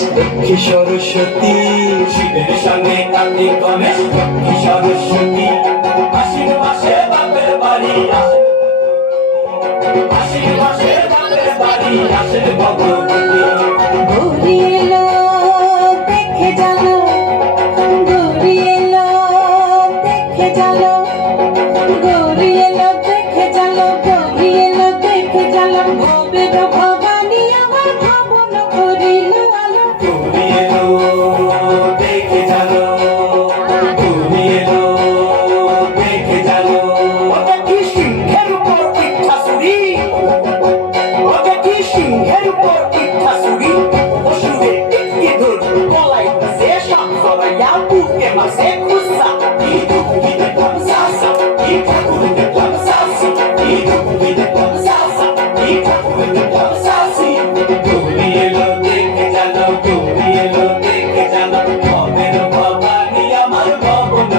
গণেশ লক্ষ্মী সরস্বতী, শিবের সঙ্গে কার্তিক গণেশ লক্ষ্মী সরস্বতী। আশ্বিন মাসে বাপের বাড়ি আসেন, আশ্বিন মাসে বাপের বাড়ি আসেন ভগবতী। গৌরী এলো দেখে জানো, গৌরী এলো দেখে জানো, গৌরী এলো দেখে জানো, গৌরী এলো দেখে জানো। ভবের ভবানী আমার ভবন করিল আলো। গৌরী এলো দেখে জানো, গৌরী এলো দেখে জানো। ওটা কি সিংহের উপর ইচ্ছাসুরি, ওটা কি সিংহের উপর ইচ্ছাসুরি। অসুরে টিকে ধর গলায় সে সাপ জড়াইয়া বুকে মাসে খুসা। কি দুঃখী দেখলাম সাসা, কি ঠাকুর দেখলাম সাসি, কি দুঃখী দেখলাম সাসা, কি ঠাকুর দেখলাম সাসি। গৌরী এলো দেখে জানো, গৌরী এলো দেখে জানো। ভবের ভবানী আমার ভবন